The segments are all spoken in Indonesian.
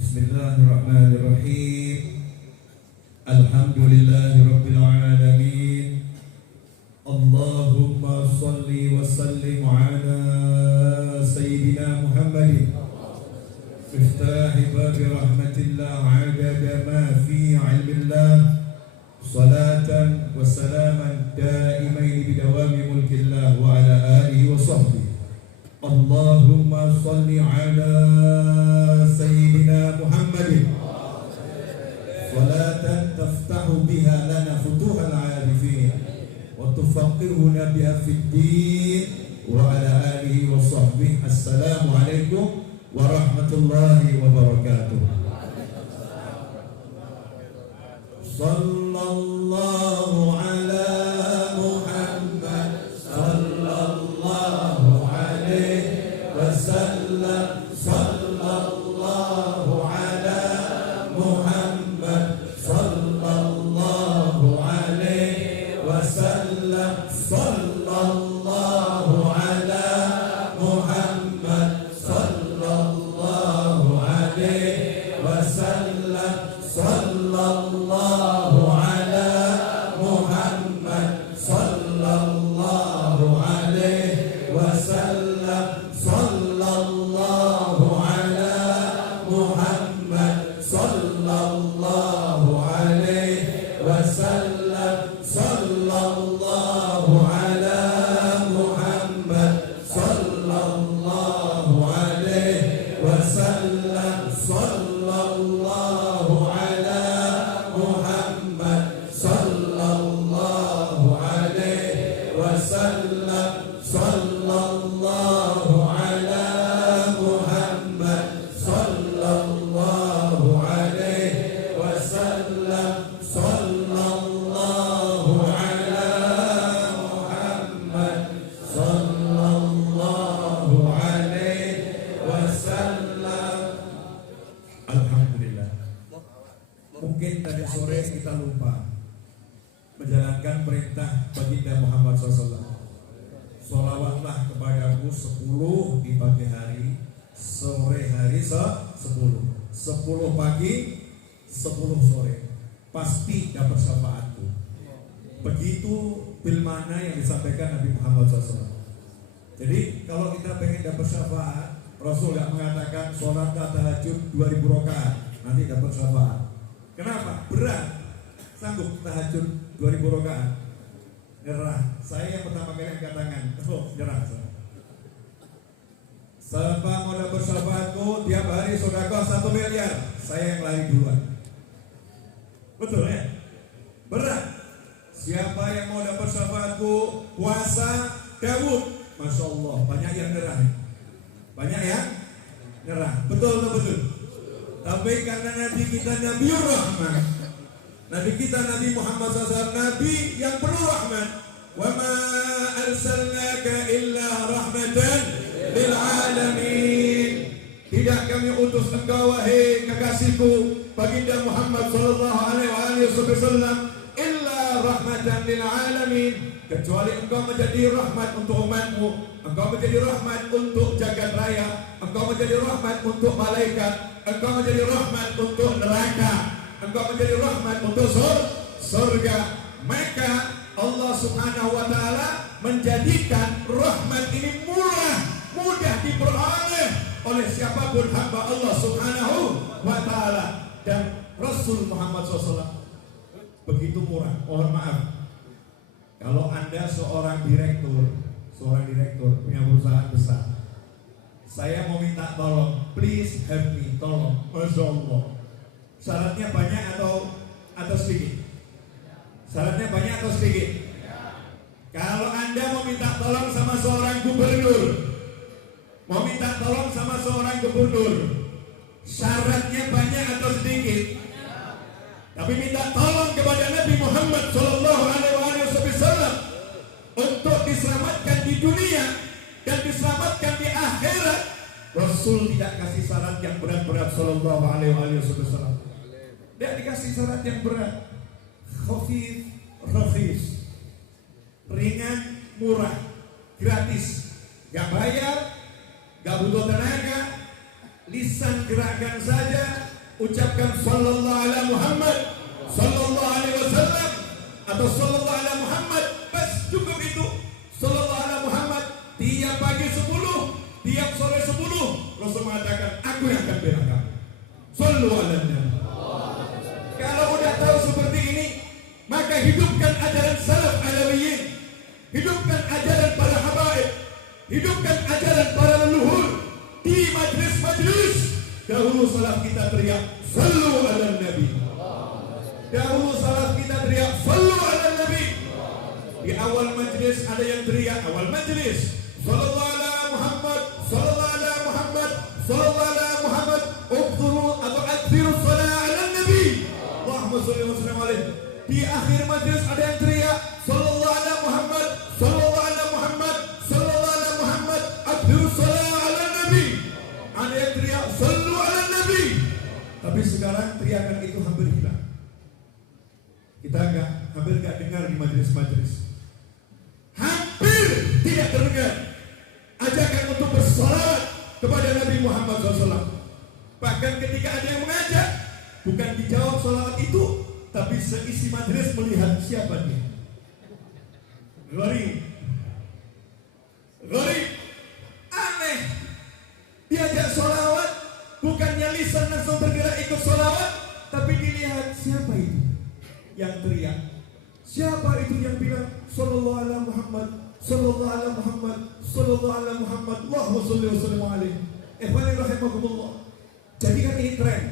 Bismillahirrahmanirrahim. Alhamdulillahirabbil alamin. Allahumma shalli wa sallim ala sayyidina Muhammadin miftahi babi rahmatillah adada ma fi ilmillah salatan wa salaman daimain bidawami mulkillah wa ala alihi wa sahbihi. Allahumma shalli ala sayyidina Muhammadin salatan taftahu biha lana futuhal arifin wa tufaqihuna biha fid din wa ala alihi wa sahbihi. Assalamu alaikum warahmatullahi wabarakatuh. Sallallahu ala Muhammad sallallahu alaihi wasallam. Sallallahu ala Muhammad sallallahu alaihi wasallam. Sallallahu ala Muhammad sallallahu alaihi wasallam. Sallallahu ala Muhammad sallallahu alaihi wasallam. Sallallahu ala Muhammad sallallahu alaihi wasallam. Sallallahu ala Muhammad sallallahu alaihi wasallam. Sallallahu ala Muhammad sallallahu alaihi wasallam. Sallallahu ala Muhammad sallallahu alaihi wasallam. Sallallahu ala Muhammad sallallahu alaihi wasallam. Alhamdulillah. Mungkin tadi sore kita lupa menjalankan perintah baginda Muhammad SAW. Sholawatlah kepadamu 10 di pagi hari, sore hari 10 pagi, 10 sore. Pasti dapat syafaatku. Begitu bil mana yang disampaikan Nabi Muhammad SAW. Jadi kalau kita pengen dapat syafaat, Rasul gak mengatakan sholat tahajud 2000 rakaat nanti dapat syafaat. Kenapa? Berat. Sanggup tahajud 2000 rakaat? Nyerah. Saya yang pertama kali angkat tangan. Nyerah. Siapa mau dapat syafaatku tiap hari sedekah 1 miliar, saya yang lari duluan. Betul ya? Berat. Siapa yang mau dapat syafaatku puasa Daud, Masya Allah, banyak yang nyerah. Banyak yang nyerah. Betul atau betul? Tapi karena Nabi kita Nabiur Rahman, Nabi kita Nabi Muhammad SAW, Nabi yang penuh rahmat. Wa ma arsalnaka illa rahmatan lil alamin. Tidak kami utus engkau wahai kekasihku baginda Muhammad sallallahu alaihi wasallam illa rahmatan lil alamin, kecuali engkau menjadi rahmat untuk umatmu, engkau menjadi rahmat untuk jagat raya, engkau menjadi rahmat untuk malaikat, engkau menjadi rahmat untuk neraka, engkau menjadi rahmat untuk surga. Maka Allah Subhanahu wa taala menjadikan rahmat ini mudah diperoleh oleh siapapun hamba Allah Subhanahu wa taala. Dan Rasul Muhammad SAW begitu murah. Mohon maaf, kalau Anda seorang direktur punya perusahaan besar, saya mau minta tolong, please help me, tolong. Masya Allah. Syaratnya banyak atau sedikit? Syaratnya banyak atau sedikit? Kalau Anda mau minta tolong sama seorang gubernur, syaratnya banyak atau sedikit? Tapi minta tolong kepada Nabi Muhammad sallallahu alaihi wasallam untuk diselamatkan di dunia dan diselamatkan di akhirat. Rasul tidak kasih syarat yang berat-berat sallallahu alaihi wasallam. Tidak dikasih syarat yang berat. Khafif, rakhis, ringan, murah, gratis, gak bayar, gak butuh tenaga, lisan gerakkan saja, ucapkan sallallahu ala Muhammad, sallallahu alaihi wasallam, atau sallallahu ala Muhammad. Bas, cukup itu. Sallallahu ala Muhammad. Tiap pagi 10, tiap sore 10, Rasul mengatakan, aku yang akan bela kamu. Sallallahu ala Nabi. Kalau udah tahu seperti ini, maka hidupkan ajaran salaf alawiyin, hidupkan ajaran para habaib, hidupkan ajaran para leluhur di majlis-majlis. Dahulu salaf kita teriak sallu ala Nabi. Dahulu salaf kita teriak sallu ala Nabi. Di awal majlis ada yang teriak, awal majlis sallallahu ala Muhammad, sallallahu ala Muhammad, sallallahu ala Muhammad, uqduru atau akhiru salat ala Nabi, Allahumma sholli wa sallim alaihi. Di akhir majlis ada yang teriak sallallahu ala Muhammad, sallallahu ala Muhammad, sallallahu ala Muhammad, akhiru salat ala Nabi. Ada yang teriak sallu ala Nabi. Tapi sekarang teriakan itu hampir hilang. Kita hampir enggak dengar di majlis-majlis. Hampir tidak terdengar ajakan untuk bersalawat kepada Nabi Muhammad SAW. Bahkan ketika ada yang mengajak, bukan dijawab salawat itu, tapi seisi majlis melihat siapa dia. Gharib, aneh. Diajak salawat, bukannya lisan langsung bergerak ikut salawat, tapi dilihat siapa itu yang teriak. Siapa itu yang bilang sallallahu ala Muhammad, sallallahu ala Muhammad, sallallahu ala Muhammad, Allahumma sholli wa sallim alaihi. Ikhwani rahimakumullah. Jadi kan ini tren.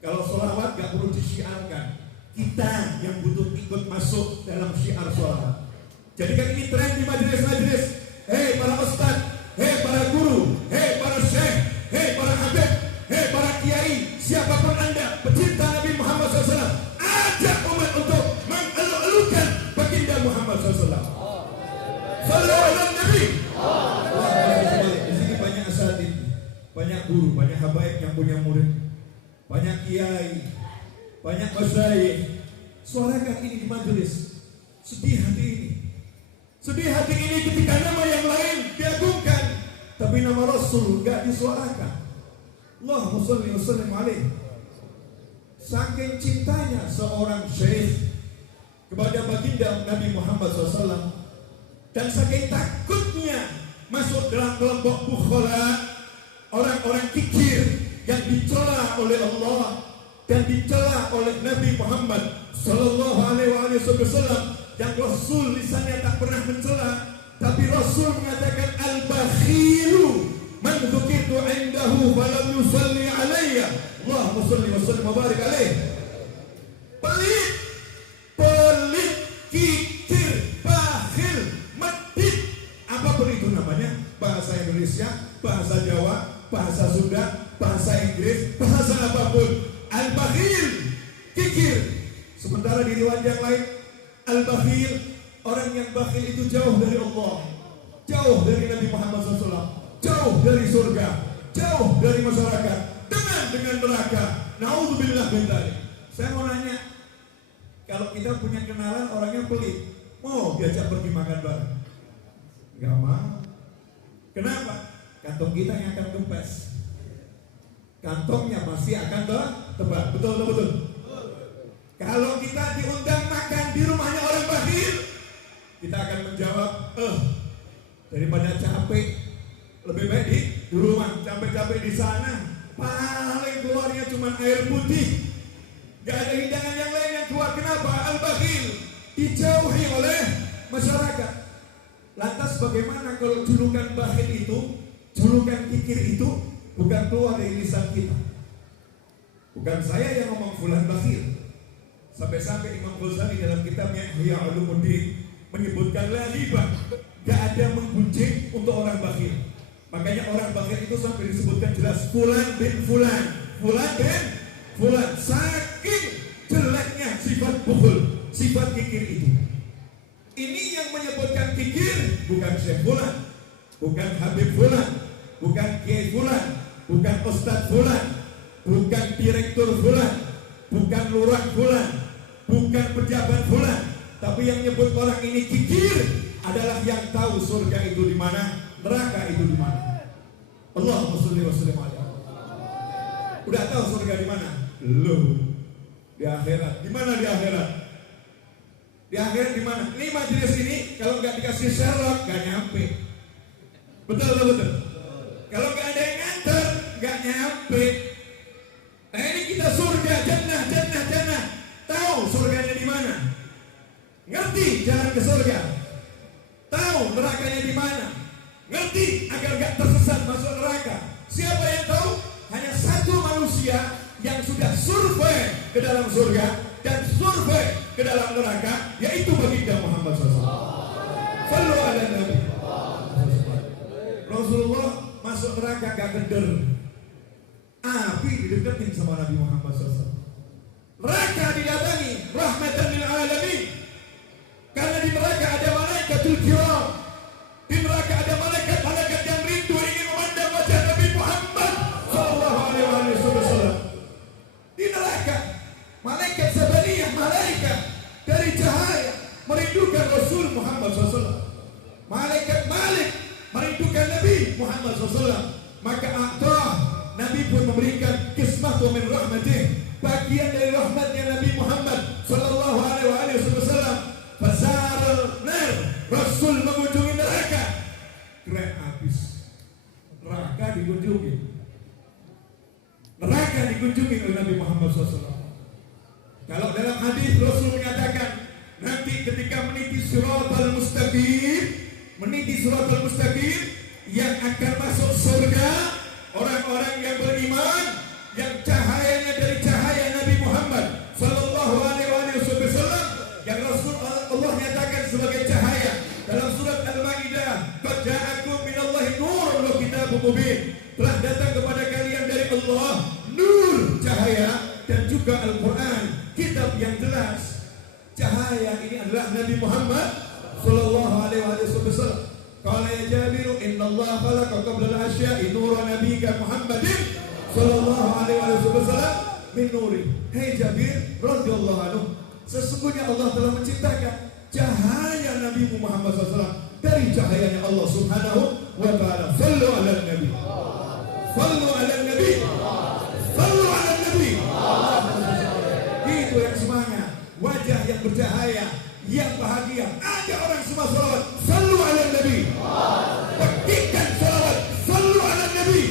Kalau sholawat gak perlu disyiarkan, kita yang butuh ikut masuk dalam syiar sholawat. Jadi kan ini tren di majelis-majelis. Hei para ustaz, hei para guru, hei para syekh, hei para habib, hei para kiai, siapapun anda pecinta Nabi Muhammad SAW, ajak umat untuk mengeluh-elukan baginda Muhammad SAW. Sallallahu alaihi Nabi. Di sini banyak asatidz, banyak guru, banyak habaib yang punya murid, banyak kiai, banyak masyayikh. Suarakan ini di majelis. Sedih hati ini. Sedih hati ini ketika nama yang lain diagungkan, tapi nama Rasul enggak disuarakan. Allahumma sholli wa sallim alaihi. Saking cintanya seorang syekh kepada baginda Nabi Muhammad SAW, dan saking takutnya masuk dalam kelompok bukhala, orang-orang kikir yang dicela oleh Allah dan dicela oleh Nabi Muhammad Sallallahu Alaihi Wasallam, yang Rasul lisannya tak pernah mencela, tapi Rasul mengatakan al-bakhilu man dzukirtu indahu falam yusalli alayya, Allahumma sholli wa sallim wa barik alaihi. Pelit, kikir, bakhil, medit, apapun itu namanya, bahasa Indonesia, bahasa Jawa, bahasa Sunda, bahasa Inggris, bahasa apapun, al-bakhil, kikir. Sementara di riwayat yang lain, al-bakhil, orang yang bakhil itu jauh dari Allah, jauh dari Nabi Muhammad SAW, jauh dari surga, jauh dari masyarakat, dengan neraka. Naudzubillah min dzalik. Saya mau nanya, kalau kita punya kenalan orangnya pelit, mau diajak pergi makan bareng? Enggak mau. Kenapa? Kantong kita yang akan kempes, kantongnya pasti akan tebal. Betul. Kalau kita diundang makan di rumahnya orang bakhil, kita akan menjawab, daripada capek, lebih baik di rumah. Capek-capek di sana, paling keluarnya cuma air putih, gak ada hidangan yang lain yang keluar. Kenapa? Al-bakhil dijauhi oleh masyarakat. Lantas bagaimana kalau julukan bakhil itu, julukan kikir itu bukan keluar dari lisan kita? Bukan saya yang ngomong fulan bakhil. Sampai-sampai Imam Ghazali dalam kitabnya Ihya Ulumuddin menyebutkan la ghibah, gak ada menggunjing untuk orang bakhil. Makanya orang bakhil itu sampai disebutkan jelas fulan bin fulan, fulan bin fulan. Saking jeleknya sifat bukhul, sifat kikir itu. Ini yang menyebutkan kikir bukan Syekh fulan, bukan Habib fulan, bukan Kiai fulan, bukan Ustadz fulan, bukan Direktur fulan, bukan Lurah fulan, bukan pejabat fulan, tapi yang nyebut orang ini kikir adalah yang tahu surga itu di mana, neraka itu di mana. Allahumma sholli wa sallim alaihi. Udah tahu surga di mana? Belum. Di akhirat. Di mana di akhirat? Di akhirat di mana? Ini majelis ini kalau nggak dikasih syarat nggak nyampe. Betul betul. Kalau nggak ada yang nganter nggak nyampe. Nah ini kita surga, jannah. Tahu surganya di mana? Ngerti jalan ke surga? Tahu nerakanya di mana? Ngerti agar nggak tersesat masuk neraka? Siapa yang tahu? Hanya satu manusia yang sudah survei ke dalam surga dan survei ke dalam neraka, yaitu baginda Muhammad SAW. Sallu ala Nabi. Rasulullah masuk neraka gak geder. Api dideketin sama Nabi Muhammad SAW. Neraka didatangi rahmatan lil alamin. Karena di neraka ada malaikatul kiram. Di neraka ada malaikat yang rindu ingin memandang wajah Nabi Muhammad sallallahu alaihi wasallam. Di neraka malaikat sabaniyah, malaikat dari cahaya merindukan Rasul Muhammad SAW. Malaikat Malik merindukan Nabi Muhammad SAW. Maka Nabi pun memberikan kismah min rahmatih, bagian dari rahmatnya Nabi Muhammad sallallahu alaihi wasallam. Fasarul nar, Rasul mengunjungi neraka. Keren habis. Neraka dikunjungi. Neraka dikunjungi oleh Nabi Muhammad SAW. Kalau dalam hadis Rasul menyatakan nanti ketika meniti siratal mustaqim yang akan masuk surga orang-orang yang beriman, yang cahayanya dari cahaya Nabi Muhammad sallallahu alaihi wasallam, yang Rasul Allah nyatakan sebagai cahaya dalam surat Al-Maidah, "Qad ja'akum minallahi nurun wa kitabun mubin." Telah datang kepada kalian dari Allah nur, cahaya, dan juga Al-Quran, kitab yang jelas. Cahaya ini adalah Nabi Muhammad sallallahu alaihi wasallam. Qala ya Jabir, inna Allah khalaqa qabla al-asya'i nura nabiyyika Muhammadin sallallahu alaihi wasallam min nuri. Hei Jabir radhiyallahu anhu, sesungguhnya Allah telah menciptakan cahaya Nabi Muhammad SAW dari cahayanya Allah Subhanahu wa ta'ala. Sallu ala Nabi. Sallu ala Nabi. Sallu ala Nabi. Itu yang semangat, wajah yang bercahaya, yang bahagia. Ada orang semua salawat, sallu ala Nabi. Petikan salawat, sallu ala Nabi.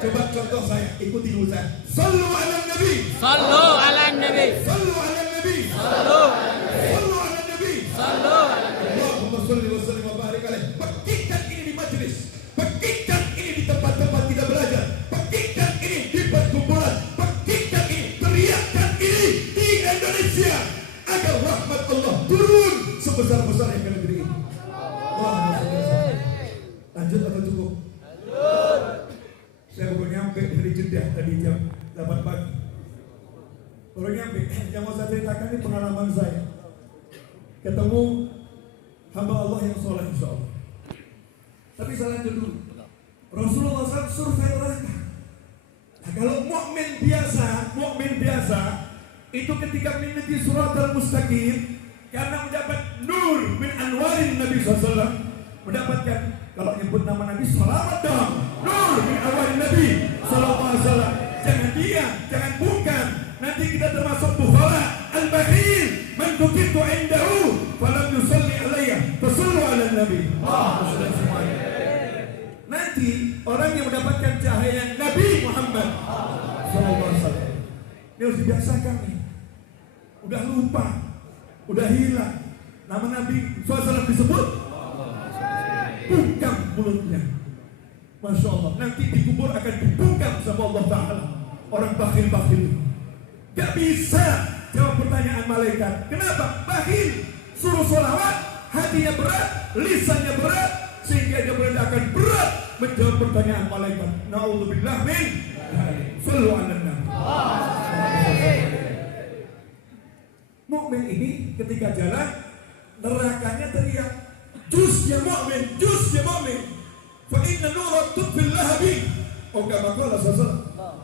Coba contoh saya, ikuti dulu saya. Sallu ala Nabi. Sallu ala Nabi. Sallu ala Nabi. Sallu ala Nabi. Sallu ala Nabi. Allahumma shalli wa sallim wa barik alaih. Petikan ini di majelis. Petikan ini di tempat-tempat kita belajar. Petikan ini di perkumpulan. Petikan ini, teriakkan ini di Indonesia agar rahmat Allah turun sebesar-besarnya ke negeri ini. Lanjut atau cukup? Saya baru nyampe dari Jeddah tadi jam 8 pagi. Baru nyampe, yang mau saya ceritakan ini pengalaman saya. Ketemu hamba Allah yang soleh insya Allah. Tapi saya lanjut dulu. Rasulullah SAW survei neraka. Nah, kalau mukmin biasa itu ketika meniti siratal mustaqim, karena mendapat nur min anwarin Nabi SAW, mendapatkan, kalau nyebut nama Nabi, salawat dong. Nur min anwarin Nabi SAW. Jangan diam, jangan bungkam. Nanti kita termasuk bukhala al-bakhil, man kukitu indahu falam yusalli alayya fasallu ala Nabi. Nanti orang yang mendapatkan cahaya Nabi Muhammad SAW, ini harus dibiasakan nih. Udah lupa, udah hilang, nama Nabi SAW disebut, bungkam mulutnya. Masya Allah, nanti dikubur akan dibungkam sama Allah Ta'ala. Orang bakhil-bakhil gak bisa jawab pertanyaan malaikat. Kenapa? Bakhil, suruh sholawat, hatinya berat, lisannya berat, sehingga dia akan berat menjawab pertanyaan malaikat. Na'udzubillah min sallu ala nabi. Mukmin ini ketika jalan, nerakanya teriak, jus ya mu'min, fa inna nura tutfil lahabi. Oh kama qala sallallahu.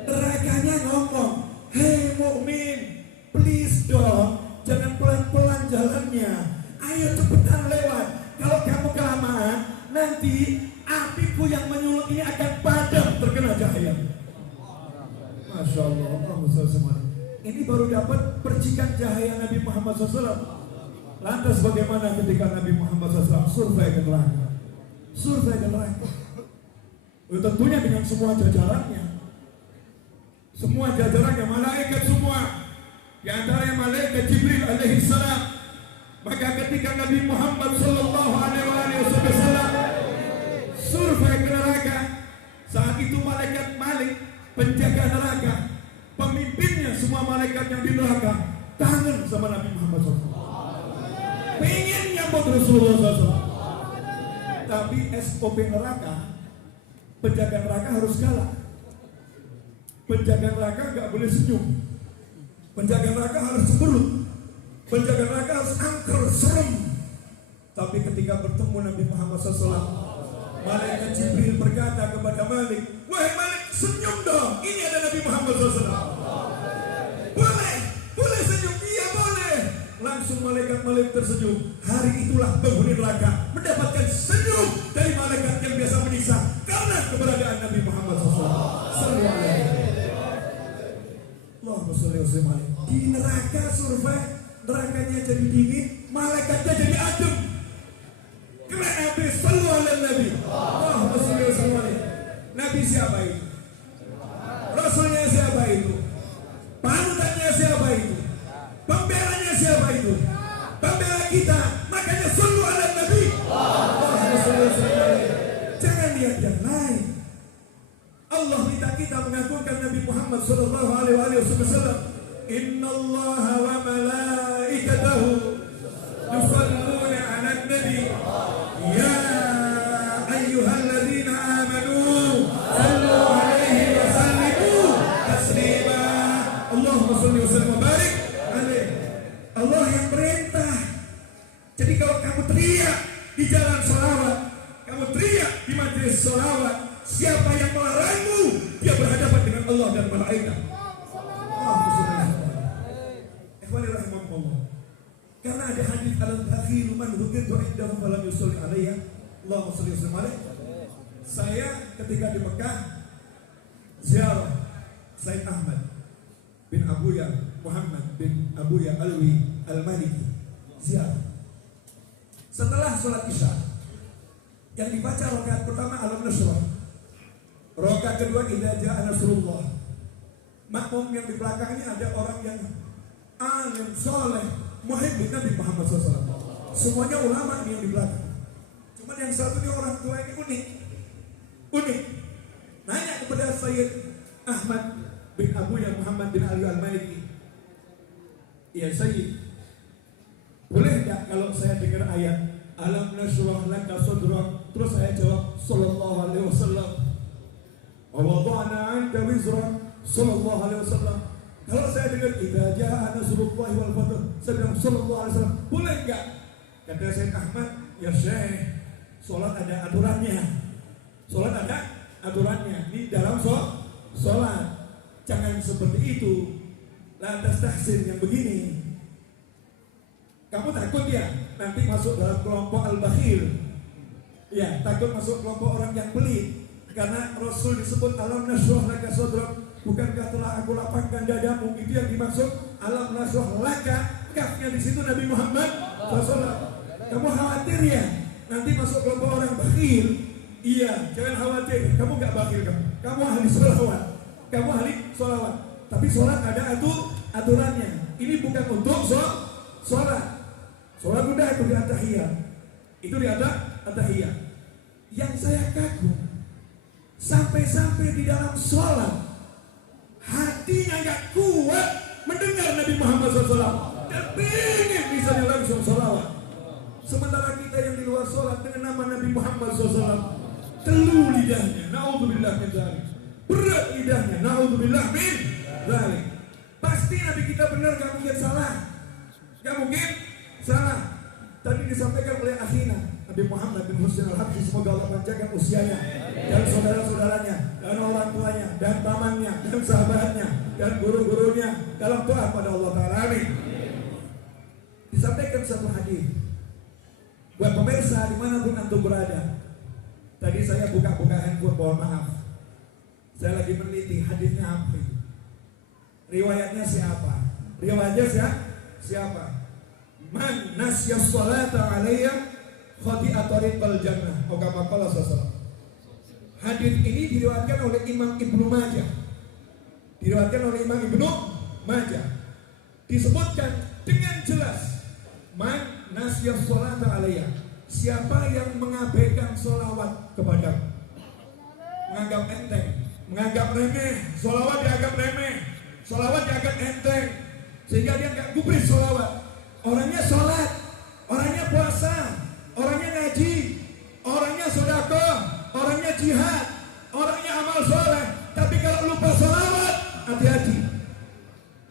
Nerakanya ngomong, hei mukmin, please dong, jangan pelan-pelan jalannya, ayo cepetan lewat. Kalau kamu kelamaan, nanti hatiku yang menyulut ini akan padam terkena cahaya. Masya Allah, ini baru dapat percikan cahaya Nabi Muhammad SAW. Lantas bagaimana ketika Nabi Muhammad SAW survei ke neraka? Survei ke neraka. Tentunya dengan semua jajarannya. Semua jajarannya, malaikat semua. Di antaranya malaikat Jibril alaihi salam. Maka ketika Nabi Muhammad sallallahu alaihi wasallam survei ke neraka, saat itu malaikat Malik, penjaga neraka, pemimpinnya semua malaikat yang di neraka, kangen sama Nabi Muhammad SAW. Pengen nyambut Rasulullah SAW. Tapi SOP neraka, penjaga neraka harus galak. Penjaga neraka gak boleh senyum. Penjaga neraka harus cemberut. Penjaga neraka harus angker, serem. Tapi ketika bertemu Nabi Muhammad SAW, malaikat Jibril berkata kepada Malik, wahai Malik, senyum dong. Ini ada Nabi Muhammad SAW. Boleh senyum, iya boleh. Langsung malaikat Malik tersenyum. Hari itulah penghuni neraka mendapatkan senyum dari malaikat yang biasa menyiksa karena keberadaan Nabi Muhammad SAW. Allahumma sholli wa sallim alaihi. Di neraka survei, nerakanya jadi dingin, malaikatnya jadi adem. Kena Nabi sallallahu alaihi Nabi. Allahumma sholli wa sallim alaihi. Nabi siapa itu? Rasulnya siapa itu? Panutannya siapa itu? Pembelanya siapa itu? Pembela kita. Makanya sallallahu alaihi Nabi. Allahumma sholli wa sallim alaihi. Jangan lihat yang lain. Allah minta kita mengagungkan Nabi Muhammad sallallahu alaihi wasallam. Innallaha wa malaikatahu yusalluna 'alan nabi ya ayyuhalladzina amanu sallu 'alaihi wa sallimu taslima. Allahumma shalli wa sallim wa barik alaihi. Allah yang perintah. Jadi kalau kamu teriak di jalan sholawat, kamu teriak di majelis sholawat, siapa yang melarangmu, dia berhadapan dengan Allah dan malaikat. Karena ada hadis al-bakhil man hukitu indahu falam yusalli alaihi. Allahumma shalli wa sallim alaihi. Saya ketika di Mekah ziarah Said Ahmad bin Abuya Muhammad bin Abuya Alwi Al-Maliki ziarah. Setelah sholat Isya yang dibaca rakaat pertama Alam Nasrah, rakaat kedua idza jaa nasrullah. Makmum yang di belakangnya ada orang yang alim, soleh, muhibbin Nabi Muhammad SAW. Semuanya ulama yang di belakang. Cuma yang satunya orang tua ini unik. Nanya kepada Sayyid Ahmad bin Abuya Muhammad bin Ali Al-Maliki, ya Sayyid, boleh enggak kalau saya dengar ayat Alam nashrah laka sadrak, terus saya jawab sallallahu alaihi wasallam, wa wada'na 'anka wizrak sallallahu alaihi wasallam. Kalau saya dengar idza jaa nasrullahi wal fath, saya bilang sallallahu alaihi wasallam, boleh enggak? Kata Sayyid Ahmad, ya Syekh, salat ada aturannya. Salat ada aturannya. Di dalam salat jangan seperti itu. Lantas tahsin yang begini. Kamu takut ya nanti masuk dalam kelompok al-bakhil? Ya, takut masuk kelompok orang yang pelit. Karena Rasul disebut alam nashrah laka sadrak, bukankah telah aku lapangkan dadamu? Itu yang dimaksud alam nashrah laka. Kafnya di situ Nabi Muhammad SAW. Kamu khawatir ya nanti masuk kelompok orang bakhil? Iya, jangan khawatir. Kamu gak bakhil kamu. Kamu ahli sholawat. Kamu ahli sholawat. Tapi sholat ada aturannya. Ini bukan untuk sholat. Sholat udah itu di at-tahiyat. Itu di at-tahiyat. Yang saya kagum, sampai-sampai di dalam sholat hatinya gak kuat mendengar Nabi Muhammad SAW. Dan pengen misalnya langsung sholawat. Sementara kita yang di luar sholat dengan nama Nabi Muhammad SAW, teluh lidahnya, na'udzubillah min dzalik. Berat lidahnya, na'udzubillah min dzalik. Pasti Nabi kita benar, gak mungkin salah. Gak mungkin salah. Tadi disampaikan oleh akhina Nabi Muhammad bin Husain Al-Habsyi, semoga Allah panjangkan usianya dan saudara-saudaranya dan orang tuanya dan pamannya dan sahabatnya dan guru-gurunya dalam doa pada Allah Ta'ala. Amin. Disampaikan satu hadis buat pemirsa dimanapun antum berada. Tadi saya buka-buka handphone, mohon maaf. Saya lagi meneliti hadisnya apa itu. Riwayatnya siapa? Riwayatnya siapa? Man nasya sholata alayya khati'at tariqal jannah. Oh, kama qala sallallahu. Hadis ini diriwayatkan oleh Imam Ibnu Majah. Diriwayatkan oleh Imam Ibnu Majah. Disebutkan dengan jelas, man nasya sholata alayya. Siapa yang mengabaikan sholawat kepadaku, menganggap enteng, menganggap remeh, sholawat dianggap remeh, sholawat dianggap enteng, sehingga dia nggak gubris sholawat. Orangnya sholat, orangnya puasa, orangnya ngaji, orangnya sedekah, orangnya jihad, orangnya amal soleh. Tapi kalau lupa sholawat, hati-hati,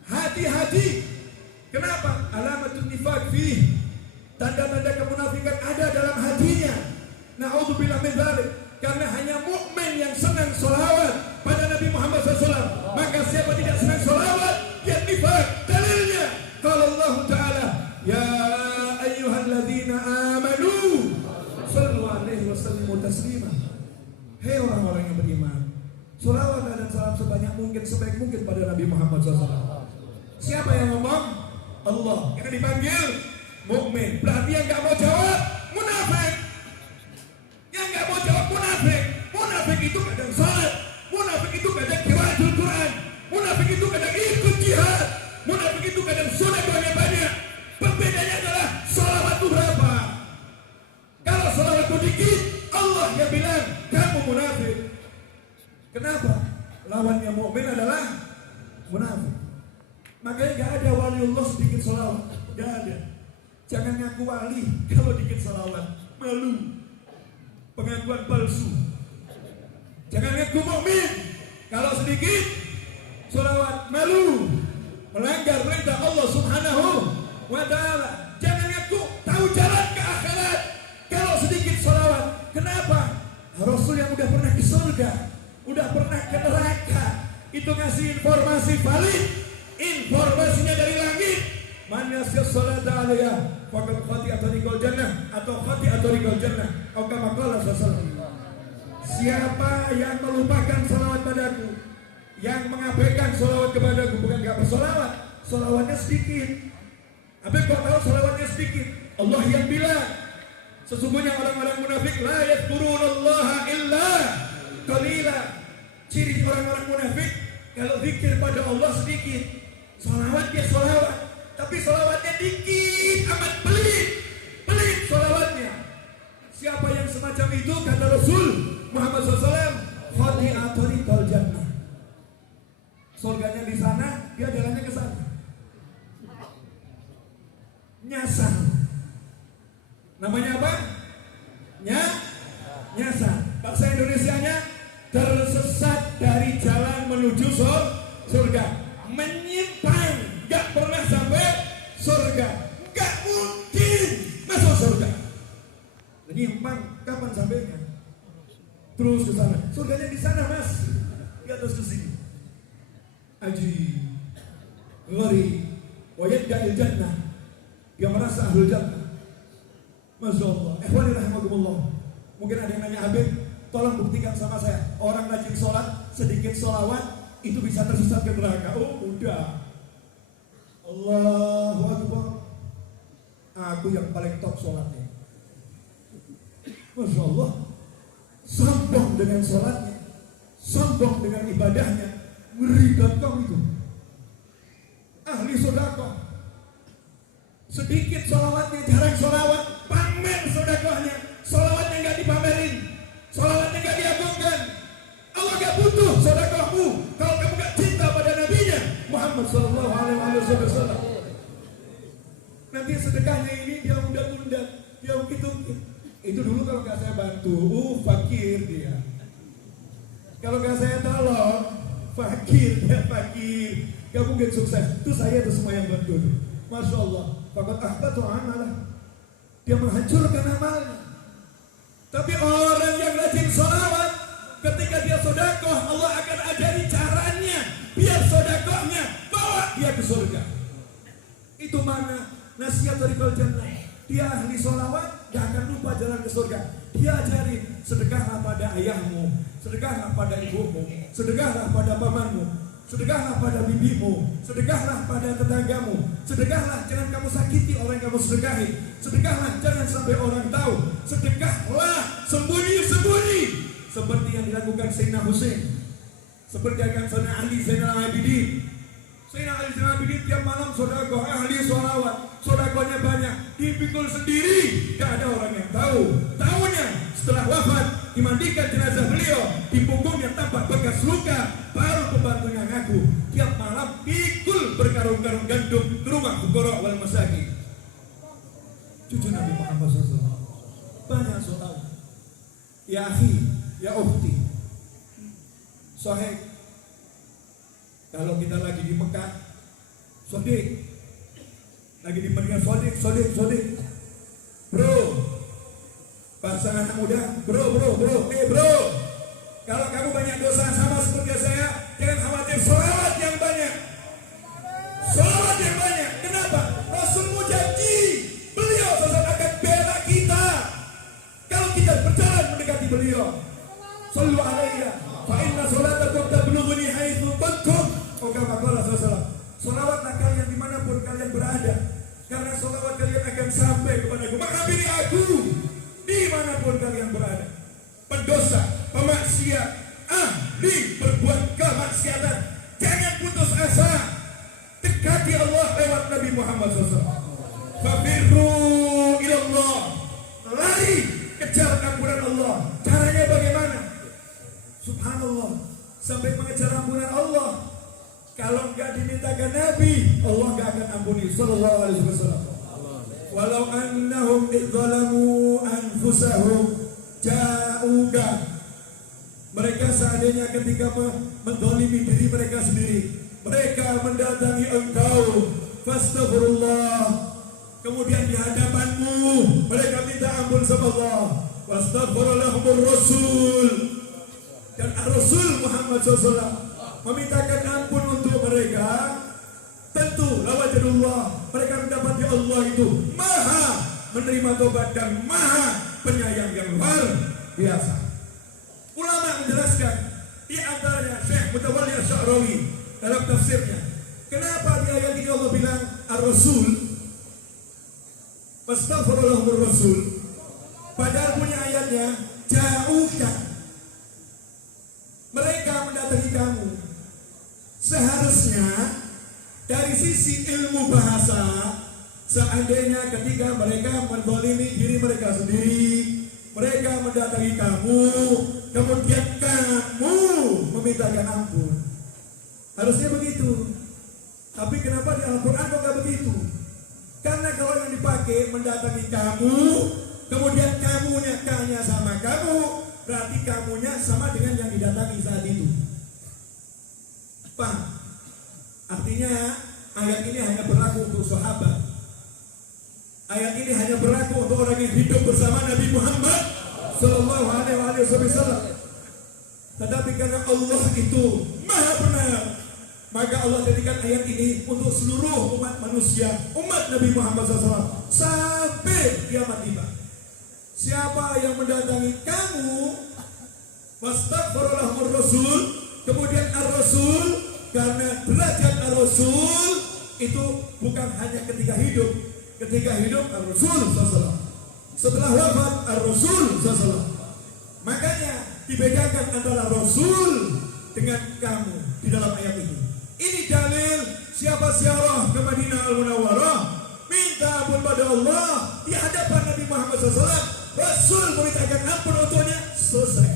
hati-hati. Kenapa? Alamatun nifaq fih. Tanda-tanda kemunafikan ada dalam hatinya. Na'udzubillah min dzalik. Karena hanya mukmin yang senang sholawat pada Nabi Muhammad SAW. Maka siapa tidak senang sholawat, dia nifaq. Dalilnya kalau Allah Ta'ala, ya ayyuhalladzina amanu sallu alaihi wasallimu taslima. Hei orang-orang yang beriman, sholawat dan salam sebanyak mungkin, sebaik mungkin pada Nabi Muhammad SAW. Siapa yang ngomong? Allah. Yang dipanggil mukmin. Berarti yang nggak mau jawab munafik. Yang nggak mau jawab munafik. Munafik itu kadang salat, munafik itu kadang qiraatul Quran, munafik itu kadang ikut jihad, munafik itu kadang sunat banyak-banyak. Perbedaannya adalah sholawat itu berapa. Kalau sholawat itu dikit, Allah yang bilang kamu munafik. Kenapa? Lawannya mukmin adalah munafik. Makanya gak ada waliullah sedikit sholawat. Gak ada. Jangan ngaku wali kalau dikit sholawat. Malu. Pengakuan palsu. Jangan ngaku mukmin kalau sedikit sholawat. Malu. Melanggar perintah Allah Subhanahu wa ta'ala. Jangan ngaku tahu jalan ke akhirat kalau sedikit sholawat. Kenapa? Rasul yang udah pernah ke surga, udah pernah ke neraka, itu ngasih informasi valid. Informasinya dari langit. Man yasya sholata alayya faqad khati'at tariqal jannah atau khati'at tariqal jannah. Atau kama qala sallallahu. Siapa yang melupakan salawat padaku, yang mengabaikan salawat kepadaku, bukan enggak bersalawat, salawatnya sedikit. Tapi kok tahu salawatnya sedikit? Allah yang bilang, sesungguhnya orang-orang munafik la yadhkurunallaha illa qalila. Ciri orang-orang munafik kalau zikir pada Allah sedikit. Salawat dia salawat, tapi salawatnya dikit, amat pelit salawatnya. Siapa yang semacam itu, kata Rasul Muhammad SAW, khati'at tariqal jannah. Surganya di sana, dia jalannya ke sana. Nyasar. Namanya apa? Nyasar. Bahasa Indonesianya tersesat dari jalan menuju surga. Menyimpang, gak pernah sampai surga, gak mungkin masuk surga. Menyimpang, kapan sampainya? Terus ke sana, surganya di sana mas, di atas ke sini. Aji, ngeri, wajib dari jannah, dia merasa ahlul jannah. Masya Allah, ikhwani rahimahumullah. Mungkin ada yang nanya, Habib, tolong buktikan sama saya, orang rajin sholat, sedikit sholawat, itu bisa tersesat ke neraka. Oh udah. Allahu Akbar. Aku yang paling top sholatnya. Masya Allah. Sombong dengan sholatnya, sombong dengan ibadahnya. Ngerikan kau itu. Ahli sedekah. Sedikit sholawatnya, jarang sholawat. Pamer sedekahnya. Sholawatnya gak dipamerin, sholawatnya gak diagungkan. Allah gak butuh sedekahmu kalau kamu gak cinta pada Nabinya Muhammad sallallahu alaihi wasallam. Nanti sedekahnya ini dia undang-undang, dia ungkit-ungkit. Itu dulu kalau gak saya bantu, fakir dia. Kalau gak saya tolong, fakir dia fakir. Gak mungkin sukses. Itu saya itu semua yang bantu. Masya Allah. Faqad ahbatu amalah. Dia menghancurkan amalnya. Tapi orang yang rajin sholawat, ketika dia sedekah, Allah akan ajari caranya biar sedekahnya bawa dia ke surga. Itu mana nasihat dari jannah. Dia ahli sholawat, gak akan lupa jalan ke surga. Dia ajarin sedekahlah pada ayahmu, sedekahlah pada ibumu, sedekahlah pada pamanmu, sedekahlah pada bibimu, sedekahlah pada tetanggamu, sedekahlah jangan kamu sakiti orang yang kamu sedekahi, sedekahlah jangan sampai orang tahu, sedekahlah sembunyi-sembunyi seperti yang dilakukan Sayyidina Husain, seperti yang Sayyidina Ali Zainal Abidin. Sayyidina Ali Zainal Abidin tiap malam sedekah, ahli sholawat, sedekahnya banyak, dipikul sendiri, gak ada orang yang tahu. Tahunya setelah wafat dimandikan jenazah beliau, di punggungnya tampak bekas luka, baru pembantunya ngaku tiap malam pikul berkarung-karung gandum ke rumah fuqara wal masakin. Cucu Nabi Muhammad SAW banyak sholawat. Ya akhi, ya ukhti, sahih. Kalau kita lagi di Mekah, sodik, lagi di Madinah, sodik, bro, pasangan anak muda, bro, kalau kamu banyak dosa sama seperti saya, jangan khawatir, sholawat yang banyak, kenapa? Rasulmu janji, beliau akan bela kita, kalau kita berjalan mendekati beliau. Sallu alaihi fa inna salatakum tablughuni haitsu kuntum. Kama qala sallallahu. Salawatlah kalian dimanapun kalian berada, karena salawat kalian akan sampai kepadaku. Menghampiri aku dimanapun kalian berada. Pendosa, pemaksiat, ahli berbuat kemaksiatan, jangan putus asa. Dekati Allah lewat Nabi Muhammad SAW. Fafirru ilallah, lari kejar ampunan Allah. Caranya bagaimana? Subhanallah, sampai mengejar ampunan Allah. Kalau enggak dimintakan Nabi, Allah enggak akan ampuni. Sallallahu alaihi wasallam. Walau annahum idzalamu anfusahum ja'uka. Mereka seandainya ketika mendolimi diri mereka sendiri, mereka mendatangi engkau, fastaghfirullah, kemudian di hadapanmu mereka minta ampun sama Allah, wastaghfirulahumur rasul, dan Rasul Muhammad SAW memintakan ampun untuk mereka, tentu lawajadullah, mereka mendapati Allah itu maha menerima tobat dan maha penyayang yang luar biasa. Ulama menjelaskan, di antaranya Syekh Mutawalli Asy'arawi dalam tafsirnya, kenapa di ayat ini Allah bilang ar-rasul, fastaghfirullahumur rasul, padahal punya ayatnya ja'uka, mereka mendatangi kamu. Seharusnya dari sisi ilmu bahasa, seandainya ketika mereka menzalimi diri mereka sendiri, mereka mendatangi kamu, kemudian kamu memintakan ampun, harusnya begitu. Tapi kenapa di Al-Quran kok gak begitu? Karena kalau yang dipakai mendatangi kamu, kemudian kamunya kanya sama kamu, berarti kamunya sama dengan yang didatangi saat itu. Paham? Artinya ayat ini hanya berlaku untuk sahabat. Ayat ini hanya berlaku untuk orang yang hidup bersama Nabi Muhammad Sallallahu Alaihi Wasallam. Tetapi karena Allah itu maha benar, maka Allah jadikan ayat ini untuk seluruh umat manusia, umat Nabi Muhammad SAW sampai kiamat tiba. Siapa yang mendatangi kamu, wastaghfirullahumur rasul, kemudian ar-rasul, karena derajat ar-rasul itu bukan hanya ketika hidup. Ketika hidup ar-rasul SAW, setelah wafat ar-rasul SAW. Makanya dibedakan antara rasul dengan kamu di dalam ayat ini. Ini dalil siapa ziarah ke Madinah Al-Munawwarah, minta ampun pada Allah di hadapan Nabi Muhammad SAW, Rasul memintakan ampun untuknya, selesai.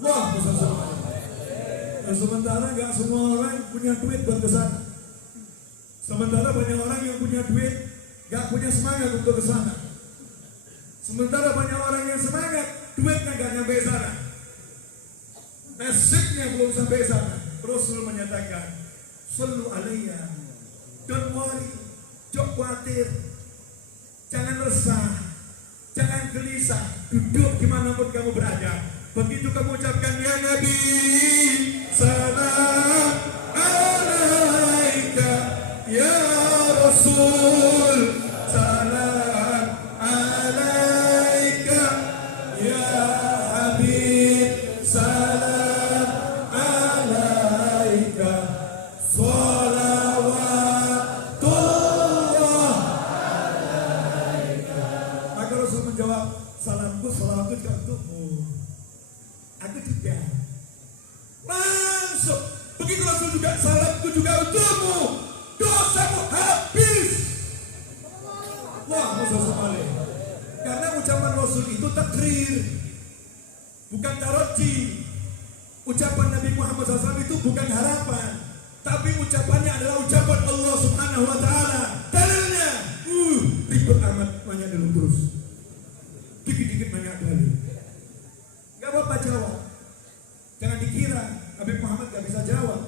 Wah, dan sementara nggak semua orang punya duit buat kesana. Sementara banyak orang yang punya duit nggak punya semangat untuk kesana. Sementara banyak orang yang semangat, duitnya nggak nyampe sana, nasibnya belum sampai sana. Rasul menyatakan, sallu alaiya, don't worry, jangan khawatir, jangan resah, jangan gelisah, duduk dimanapun kamu berada. Begitu kamu ucapkan ya Nabi, salam alaika ya Rasul, salam alaika salam alaika, salawatullah alaika. Maka Rasul menjawab, salamku, salawatku juga untukmu. Aku juga. Langsung. Begitu Rasul juga, salamku juga untukmu. Dosamu habis. Wah, Rasul sekali. Karena ucapan Rasul itu takrir, bukan taroji. Ucapan Nabi Muhammad SAW itu bukan harapan, tapi ucapannya adalah ucapan Allah Subhanahu Wa Taala. Dalilnya, ribet amat nanya dulu terus. Dikit-dikit nanya dalil. Gak apa-apa jawab. Jangan dikira Nabi Muhammad gak bisa jawab.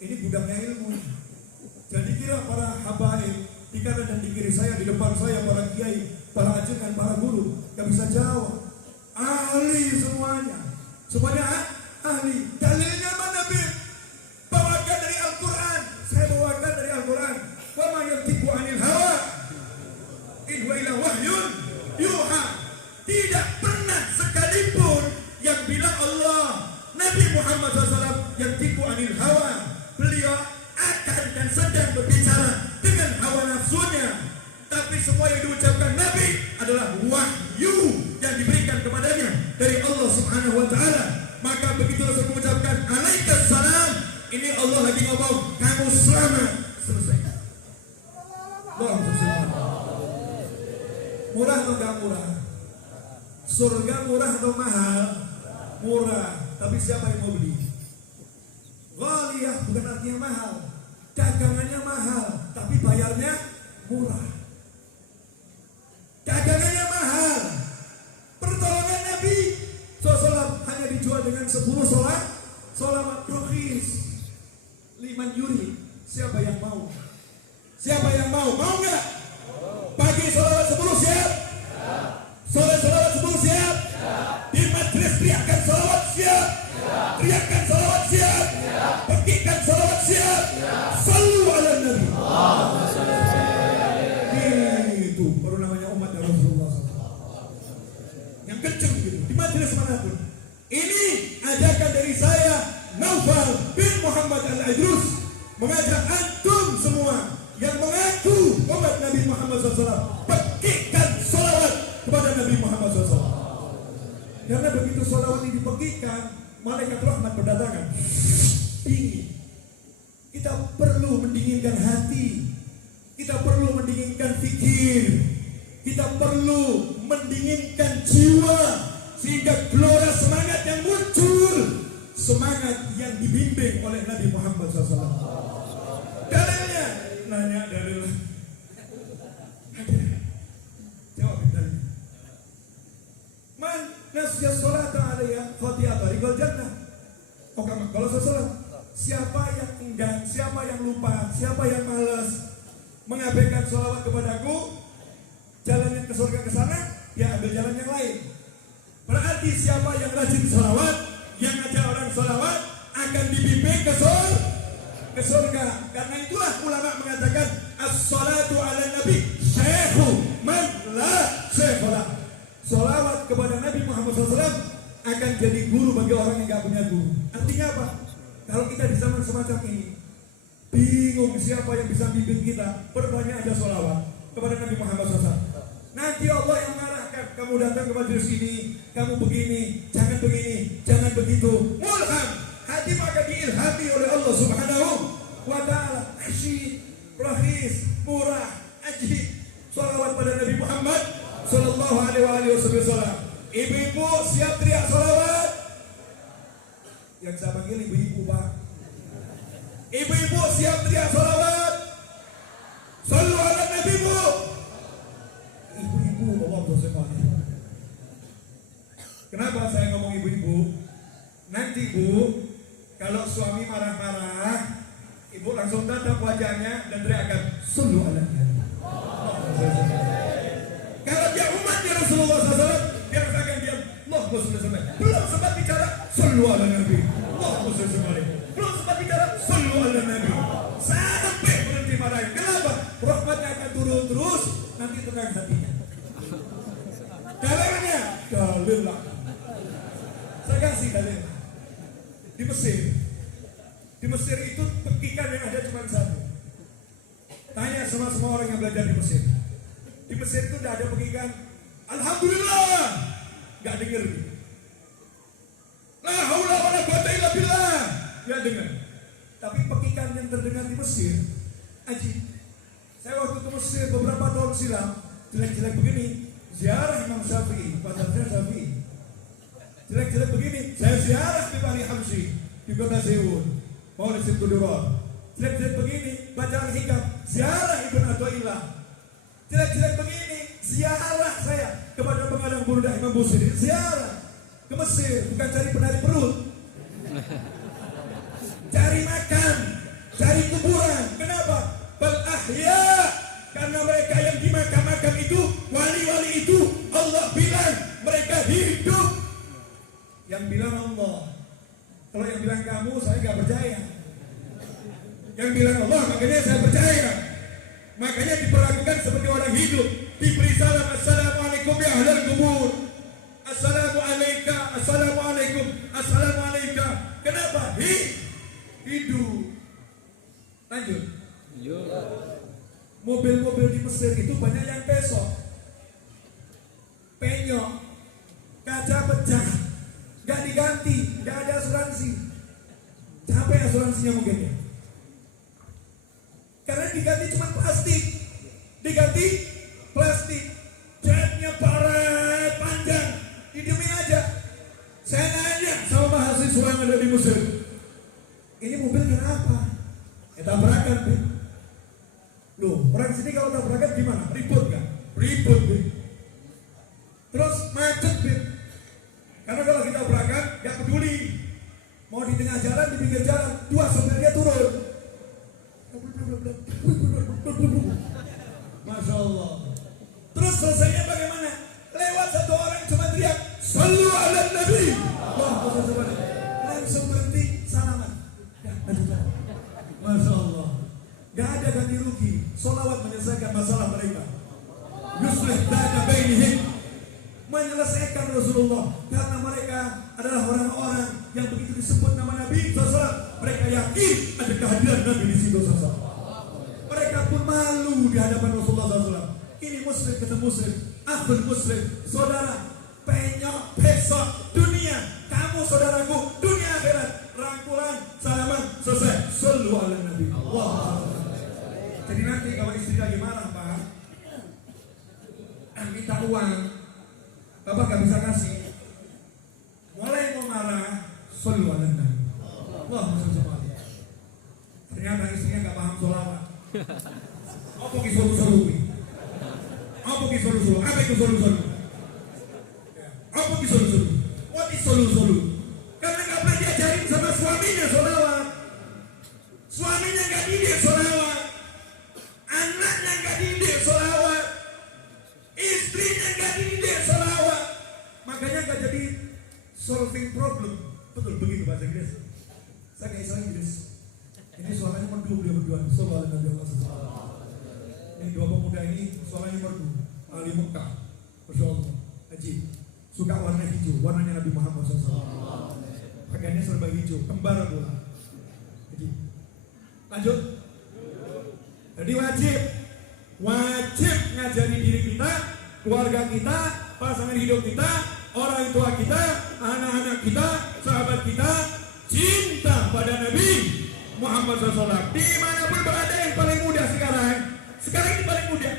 Ini gudangnya ilmu. Jangan dikira para habaib di kanan dan di kiri saya, di depan saya para kiai, para ajukan, para guru gak bisa jawab. Ahli semuanya. Semuanya ahli. Dalilnya mana Nabi? Bawakan dari Al-Quran. Saya bawakan dari Al-Quran. Wa ma yantiqu 'anil hawa in huwa illa wahyun yuha. Tidak pernah sekalipun yang bilang Allah, Nabi Muhammad SAW yang tipu anil hawa. Beliau akan dan sedang berbicara dengan hawa nafsunya. Tapi semua yang diucapkan Nabi adalah wahyu yang diberikan kepadanya dari Allah Subhanahu Wa Taala. Maka begitu Rasul mengucapkan alaikas salam, ini Allah lagi ngomong kamu selamat. Selesai. Murah atau enggak murah? Surga murah atau mahal? Murah. Tapi siapa yang mau beli? Ghaliyah bukan artinya mahal. Dagangannya mahal, tapi bayarnya murah. Dagangannya mahal. Pertolongan Nabi SAW hanya dijual dengan 10 sholawat rukhis. Liman yuri. Siapa yang mau? Siapa yang mau? Mau nggak? Pagi sholawat 10 siap? Sore sholawat 10 siap? Di majlis teriakkan sholawat siap? Teriakkan sholawat siap? Pekikan sholawat siap? Sallu ala Nabi. Itu baru namanya umat Rasulullah SAW. Yang kenceng gitu di majlis manapun. Ini ajakan dari saya, Naufal bin Muhammad Al-Idrus, mengajak antum semua yang mengaku umat Nabi Muhammad SAW, pekikan sholawat kepada Nabi Muhammad SAW. Karena begitu sholawat ini dipekikan, malaikat rahmat berdatangan. Dingin. Kita perlu mendinginkan hati. Kita perlu mendinginkan pikir. Kita perlu mendinginkan jiwa. Sehingga gelora semangat yang muncul. Semangat yang dibimbing oleh Nabi Muhammad SAW. Dalilnya. Nanya dalil. Jawab dalil. Man nasya sholata alaiya khati'ata riqal jannah. Kalau sesuatu, siapa yang enggan, siapa yang lupa, siapa yang malas mengabaikan sholawat kepadaku, jalannya ke surga ke sana, dia ambil jalan yang lain. Berarti siapa yang rajin sholawat, yang ngajak orang sholawat, akan dibimbing ke surga. Karena itulah ulama mengatakan as-salatu ala nabi syekhu man la syekholah. Sholawat kepada Nabi Muhammad SAW akan jadi guru bagi orang yang gak punya guru. Artinya apa? Kalau kita di zaman semacam ini bingung siapa yang bisa bimbing kita, perbanyak aja sholawat kepada Nabi Muhammad SAW. Nanti Allah yang mengarahkan, kamu datang ke majelis ini, kamu begini, jangan begini, jangan begitu. Mulham, hati maka diilhami oleh Allah Subhanahu wa Ta'ala. Asyik, rahis, murah, ajib. Sholawat pada Nabi Muhammad Sallallahu alaihi wasallam. Ibu-ibu siap teriak sholawat. Yang saya panggil ibu-ibu Pak. Ibu-ibu siap teriak sholawat. Sallu ala Nabi Bu. Ibu-ibu Allah bersemangat. Kenapa saya ngomong ibu-ibu? Nanti Bu, kalau suami marah-marah, ibu langsung tatap wajahnya dan teriakan sallu ala Nabi. Kalau dia umatnya Rasulullah SAW, dia akan diam. Allahumma sholli alaihi. Belum sempat bicara, sallu ala Nabi. Allahumma sholli alaihi. Belum sempat bicara, sallu ala Nabi. Sampai berhenti marahin. Kenapa? Rahmatnya akan turun terus, nanti tenang hatinya. Dalilnya, dalil lah. Saya kasih kalian. Di Mesir. Di Mesir itu pekikan yang ada cuma satu. Tanya sama semua orang yang belajar di Mesir. Di Mesir itu tidak ada pekikan. Alhamdulillah. Gak dengar. La haula wala quwata illa billah. Gak dengar. Tapi pekikan yang terdengar di Mesir, ajib. Saya waktu ke Mesir beberapa tahun silam, jelek-jelek begini, ziarah Imam Syafi'i, pasar saya Syafi'i. Jelek-jelek begini, saya ziarah di Bani Hamsi, di Kota Seoul, mau di situ Duror. Jelek-jelek begini, bacaan hikam, ziarah Ibn Athaillah. Jelek-jelek begini, ziarah saya kepada pengadang burdah Imam Busiri, ziarah ke Mesir, bukan cari penari perut, cari makan, cari kuburan. Kenapa? Bal ahya, karena mereka yang di makam-makam itu, wali-wali itu, Allah bilang mereka hidup. Yang bilang Allah. Kalau yang bilang kamu, saya gak percaya. Yang bilang Allah, makanya saya percaya. Makanya diperlakukan seperti orang hidup. Diberi salam, assalamualaikum ya ahlal kubur. Assalamualaikum, assalamualaikum, assalamualaikum. Kenapa? Hidup. Lanjut. Mobil-mobil di Mesir itu banyak yang pesok, penyok, kaca pecah, gak diganti, gak ada asuransi. Capek asuransinya mungkin ya. Karena diganti cuma plastik, diganti plastik, catnya paret panjang, didiemin aja. Saya nanya sama mahasiswa yang ada di Mesir, ini mobil kenapa? Tabrakan, Bin. Loh, orang sini kalau tabrakan gimana? Ribut kan? Ribut, Bin. Terus macet, Bin. Karena kalau kita tabrakan, gak peduli. Mau di tengah jalan, di pinggir jalan, dua sopirnya turun. Masya Allah. Terus selesainya bagaimana? Lewat satu orang cuma teriak, Sallu ala Nabi. Wah, langsung berhenti, salaman. Masya Allah. Gak ada ganti rugi. Salawat menyelesaikan masalah mereka. Yuslih dana bainihim, menyelesaikan Rasulullah. Karena mereka adalah orang-orang yang begitu disebut nama Nabi SAW, mereka yakin ada kehadiran Nabi di situ SAW. Mereka pun malu di hadapan Rasulullah SAW. Ini muslim ketemu muslim, akhul muslim, saudara, penyok besok dunia, kamu saudaraku dunia akhirat. Rangkulan, salaman, selesai. Sallu ala Nabi. Wah. Jadi nanti kalau istri lagi marah, Pak, minta uang, Bapak gak bisa kasih. Mulai mau marah, sallu ala Nabi. Wah, ternyata istrinya gak paham sholawat. Apa ki solu-solu? Apa ki solu-solu? Apa itu solu-solu? Apa ki solu-solu? What is solu-solu? Karena gak pernah diajarin sama suaminya sholawat. Suaminya gak didik sholawat. Anaknya gak didik sholawat. Istrinya gak didik sholawat. Makanya gak jadi solving problem. Betul begitu bahasa Inggris. Saya gak bisa Inggris. Ini suaranya merdu berdua. Sallallahu alaihi wasallam. Ini dua pemuda ini suaranya merdu. Ahli Mekah. Masya Allah. Haji. Suka warna hijau. Warnanya Nabi Muhammad SAW. Pakaiannya serba hijau. Kembar pula. Haji. Lanjut. Jadi wajib ngajari diri kita, keluarga kita, pasangan hidup kita, orang tua kita, anak-anak kita, sahabat kita, cinta pada Nabi Muhammad SAW. Dimanapun berada yang paling mudah sekarang ini paling mudah,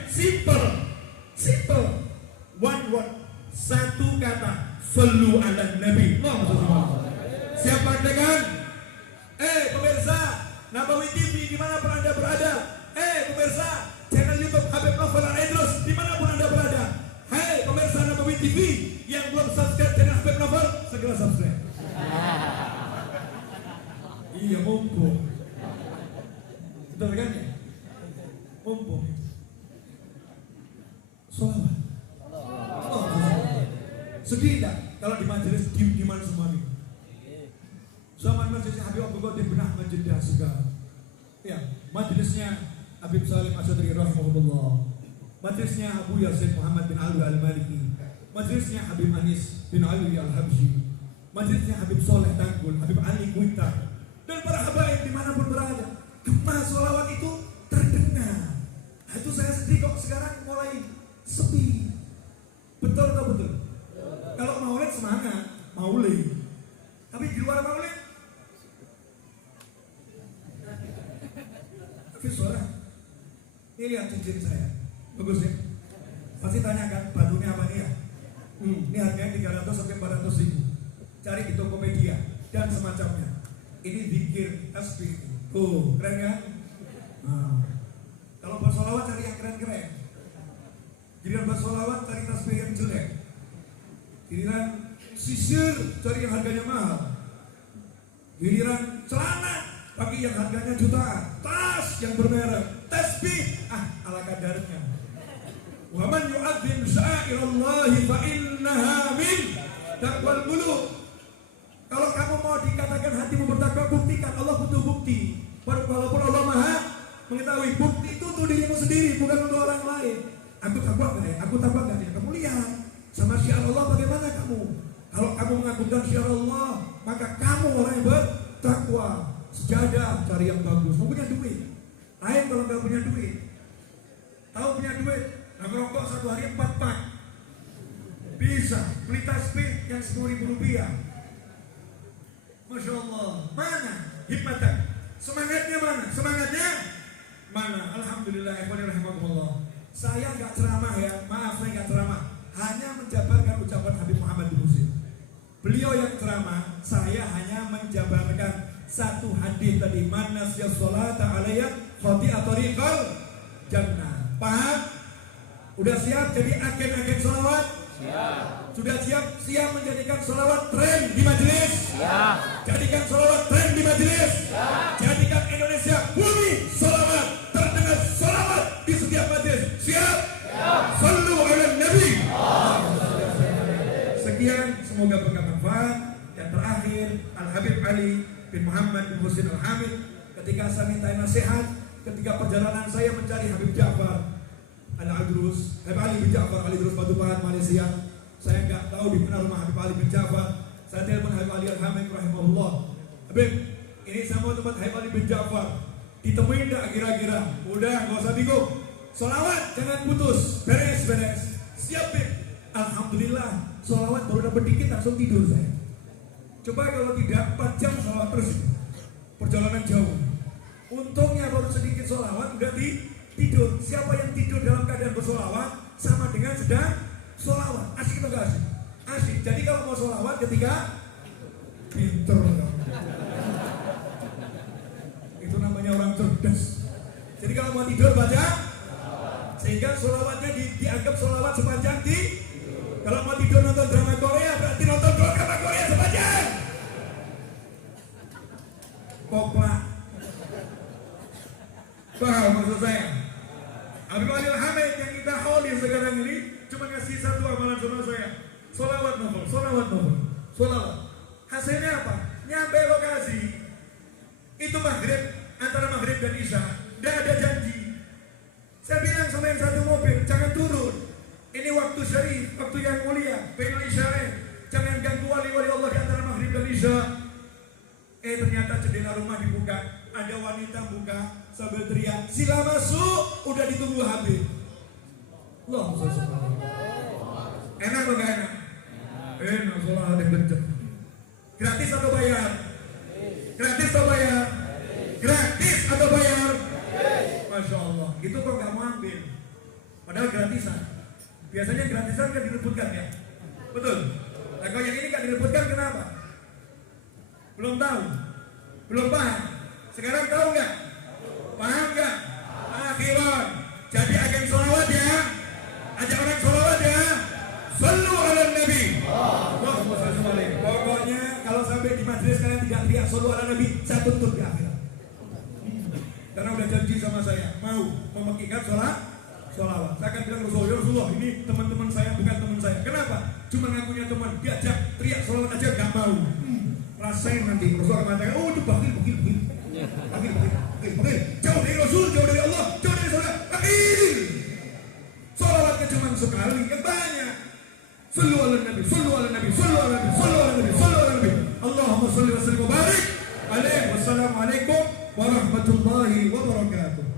simple, one word, satu kata, sallu ala Nabi Muhammad SAW. Siapa dengan? Pemirsa Nabawi TV dimanapun Anda berada. Pemirsa channel YouTube Habib Novel Al-Idrus dimanapun Anda berada. Hai pemirsa Nabawi TV yang belum subscribe channel Habib Novel, segera subscribe. Iya mumpung. Betul kan ya? Mumpung. Sholawat. Sedih tak kalau di majelis diam-diaman semua ini? Zaman majelisnya Habib Abu Qadir bin Ahmad Jeddah segala. Ya, majelisnya Habib Salim Asyadri rahimahullah. Majelisnya Abu Yasin Muhammad bin Ali Al-Maliki. Majelisnya Habib Anis bin Ali Al-Habsyi. majelisnya Habib Soleh Tanggul, Habib Ali Kuitar, dan para habaib dimanapun berada. Gema sholawat itu terdengar. Nah, itu saya sedih kok sekarang mulai sepi. Betul atau betul? Kalau maulid semangat, maulid. Tapi di luar maulid, Habib Soleh, ini lihat cincin saya, bagus ya? Pasti tanyakan batunya apa nih ya? Ini harganya 300 sampai 400 ribu. Cari di Tokopedia dan semacamnya. Ini zikir tasbih. Tuh, keren kan? Nah, kalau bersolawat cari yang keren-keren. Giliran bersolawat cari tasbih yang jelek. Giliran sisir cari yang harganya mahal. Giliran celana pakai yang harganya jutaan. Tas yang bermerek. Tasbih ala kadarnya. Wa man yu'adzim sya'irallahi fa innaha min taqwal qulub. Kalau kamu mau dikatakan hatimu bertakwa, buktikan. Allah butuh bukti. Walaupun Allah Maha mengetahui, bukti itu untuk dirimu sendiri, bukan untuk orang lain. Aku takwa enggak ya? Aku takwa enggak ya? Kamu lihat sama syiar Allah bagaimana kamu. Kalau kamu mengagungkan syiar Allah, maka kamu orang yang bertakwa. Sejadah cari yang bagus. Mau punya duit. Lain kalau enggak punya duit. Tahu punya duit? Ngerokok satu hari 4 pak. Bisa beli tasbih yang 10.000 rupiah. Masya Allah. Mana hikmatan? Semangatnya mana? Semangatnya mana? Alhamdulillah. Saya nggak ceramah ya. Maaf, saya nggak ceramah. Hanya menjabarkan ucapan Habib Muhammad bin Husin. Beliau yang ceramah. Saya hanya menjabarkan satu hadis tadi. Man nasya sholata alayya khati'a tariqal jannah. Paham? Udah siap jadi agen-agen sholawat? Siap. Sudah siap menjadikan sholawat tren di majelis? Siap. Jadikan sholawat tren di majelis? Siap. Jadikan Indonesia bumi sholawat, terdengar sholawat di setiap majelis. Siap? Siap. Sallu ala Nabi. Sekian, semoga bermanfaat. Yang terakhir, Al-Habib Ali bin Muhammad bin Husin Al-Hamid, ketika saya minta nasihat, ketika perjalanan saya mencari Habib Ja'far Al-Idrus, Habib Ali bin Ja'far Al-Idrus Batu Pahat, Malaysia. Saya nggak tahu di mana rumah Habib Ali bin Ja'far. Saya telepon Habib Ali Al-Hamid rahimahullah. Habib, ini saya mau tempat Habib Ali bin Ja'far. Ditemuin nggak kira-kira? Udah, nggak usah bingung. Sholawat jangan putus, beres. Siap, Bib. Alhamdulillah, sholawat baru dapat dikit langsung tidur saya. Coba kalau tidak 4 jam sholawat terus, perjalanan jauh. Untungnya baru sedikit sholawat udah tidur. Siapa yang tidur dalam keadaan bersolawat sama dengan sedang sholawat. Asik atau gak asik? Asik. Jadi kalau mau sholawat ketika pinter. Itu namanya orang cerdas. Jadi kalau mau tidur baca, sehingga sholawatnya dianggap sholawat sepanjang kalau mau tidur nonton drama Korea berarti nonton drama Korea sepanjang. Koplak. Paham maksud saya? Habib Ali Al-Hamid yang kita hadir sekarang ini cuma ngasih satu amalan sama saya. Sholawat novel. Hasilnya apa? Nyampe lokasi itu maghrib, antara maghrib dan isya, tidak ada janji. Saya bilang sama yang satu mobil, jangan turun. Ini waktu syarif, waktu yang mulia, bainal isya'i. Jangan ganggu wali-wali Allah di antara maghrib dan isya. Ternyata jendela rumah dibuka, ada wanita buka sambil teriak, sila masuk, udah ditunggu Habib. Loh, enak atau gak enak? Enak, sholat yang kenceng. Gratis atau bayar? Gratis atau bayar? Gratis atau bayar? Masya Allah, itu kok gak mau ambil. Padahal gratisan. Biasanya gratisan kan direbutkan ya? Betul? Nah kalau yang ini gak direbutkan kenapa? Belum tahu? Belum paham? Sekarang tahu nggak? Paham nggak? Akhiran. Jadi agen sholawat ya. Ajak orang sholawat ya. Sallu ala Nabi. Pokoknya kalau sampai di majelis kalian tidak teriak sallu ala Nabi, saya tuntut di akhirat. Karena udah janji sama saya mau memekikan sholawat. Saya akan bilang Rasulullah, ini teman-teman saya bukan teman saya. Kenapa? Cuma ngakunya teman. Diajak teriak sholawat aja nggak mau. Rasain nanti Rasulullah mengatakan, oh itu bakil. Jauh dari Rasul, jauh dari Allah, jauh dari saudara. Bakil. Sholawatnya cuma sekali, yang banyak. Sallu ala Nabi. salli wa sallim wa barik alaihi. Wassalamualaikum warahmatullahi wabarakatuh.